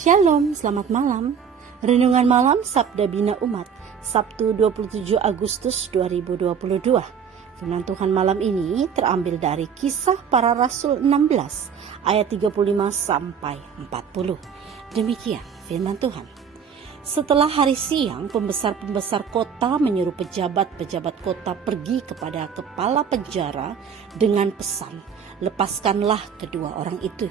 Shalom, selamat malam. Renungan malam Sabda Bina Umat, Sabtu 27 Agustus 2022. Firman Tuhan malam ini terambil dari Kisah Para Rasul 16 ayat 35 sampai 40. Demikian firman Tuhan. Setelah hari siang, pembesar-pembesar kota menyuruh pejabat-pejabat kota pergi kepada kepala penjara dengan pesan, "Lepaskanlah kedua orang itu."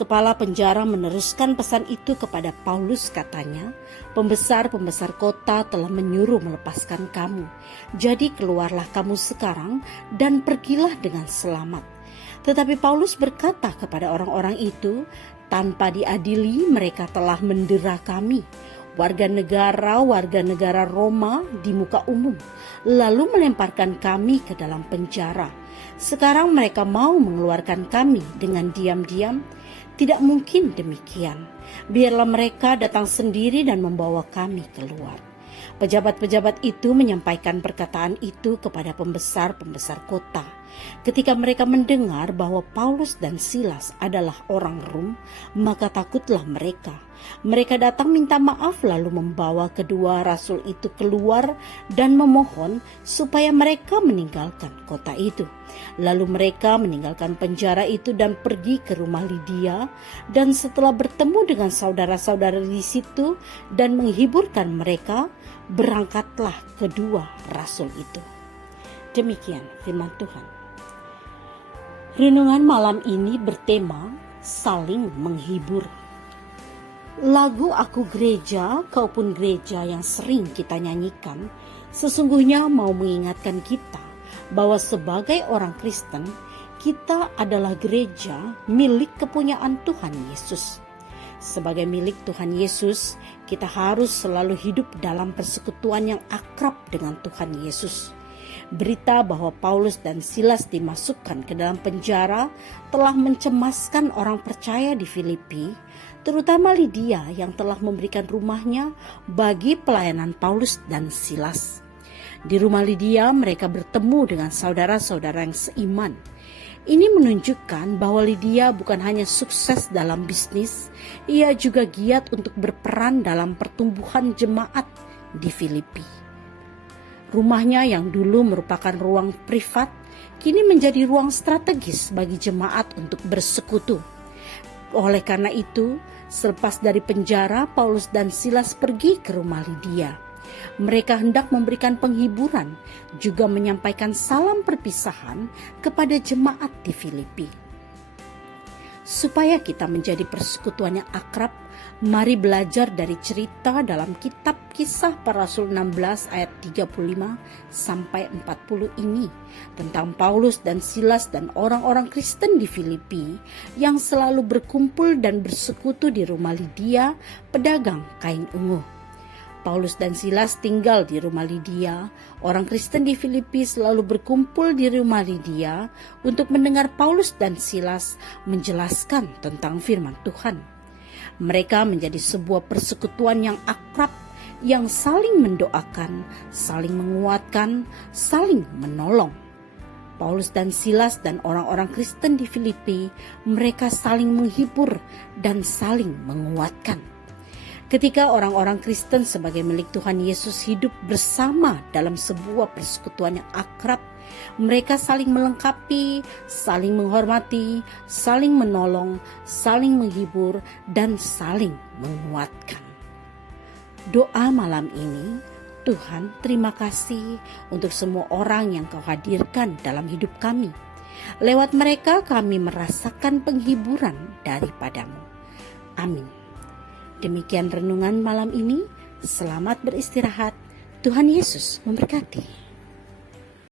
Kepala penjara meneruskan pesan itu kepada Paulus, katanya, "Pembesar-pembesar kota telah menyuruh melepaskan kamu. Jadi keluarlah kamu sekarang dan pergilah dengan selamat." Tetapi Paulus berkata kepada orang-orang itu, "Tanpa diadili mereka telah mendera kami, warga negara Roma di muka umum, lalu melemparkan kami ke dalam penjara. Sekarang mereka mau mengeluarkan kami dengan diam-diam. Tidak mungkin demikian. Biarlah mereka datang sendiri dan membawa kami keluar." Pejabat-pejabat itu menyampaikan perkataan itu kepada pembesar-pembesar kota. Ketika mereka mendengar bahwa Paulus dan Silas adalah orang Rom, maka takutlah mereka. Mereka datang minta maaf lalu membawa kedua rasul itu keluar dan memohon supaya mereka meninggalkan kota itu. Lalu mereka meninggalkan penjara itu dan pergi ke rumah Lydia, dan setelah bertemu dengan saudara-saudara di situ dan menghiburkan mereka, berangkatlah kedua rasul itu. Demikian firman Tuhan. Renungan malam ini bertema saling menghibur. Lagu Aku Gereja, Kau Pun Gereja yang sering kita nyanyikan sesungguhnya mau mengingatkan kita bahwa sebagai orang Kristen, kita adalah gereja milik kepunyaan Tuhan Yesus. Sebagai milik Tuhan Yesus, kita harus selalu hidup dalam persekutuan yang akrab dengan Tuhan Yesus. Berita bahwa Paulus dan Silas dimasukkan ke dalam penjara telah mencemaskan orang percaya di Filipi, terutama Lydia yang telah memberikan rumahnya bagi pelayanan Paulus dan Silas. Di rumah Lydia mereka bertemu dengan saudara-saudara yang seiman. Ini menunjukkan bahwa Lydia bukan hanya sukses dalam bisnis, ia juga giat untuk berperan dalam pertumbuhan jemaat di Filipi. Rumahnya yang dulu merupakan ruang privat, kini menjadi ruang strategis bagi jemaat untuk bersekutu. Oleh karena itu, selepas dari penjara, Paulus dan Silas pergi ke rumah Lydia. Mereka hendak memberikan penghiburan, juga menyampaikan salam perpisahan kepada jemaat di Filipi. Supaya kita menjadi persekutuan yang akrab, mari belajar dari cerita dalam kitab Kisah Para Rasul 16 ayat 35 sampai 40 ini tentang Paulus dan Silas dan orang-orang Kristen di Filipi yang selalu berkumpul dan bersekutu di rumah Lydia, pedagang kain ungu. Paulus dan Silas tinggal di rumah Lydia. Orang Kristen di Filipi selalu berkumpul di rumah Lydia untuk mendengar Paulus dan Silas menjelaskan tentang firman Tuhan. Mereka menjadi sebuah persekutuan yang akrab, yang saling mendoakan, saling menguatkan, saling menolong. Paulus dan Silas dan orang-orang Kristen di Filipi, mereka saling menghibur dan saling menguatkan. Ketika orang-orang Kristen sebagai milik Tuhan Yesus hidup bersama dalam sebuah persekutuan yang akrab, mereka saling melengkapi, saling menghormati, saling menolong, saling menghibur, dan saling menguatkan. Doa malam ini, Tuhan, terima kasih untuk semua orang yang Kau hadirkan dalam hidup kami. Lewat mereka kami merasakan penghiburan daripada-Mu. Amin. Demikian renungan malam ini. Selamat beristirahat. Tuhan Yesus memberkati.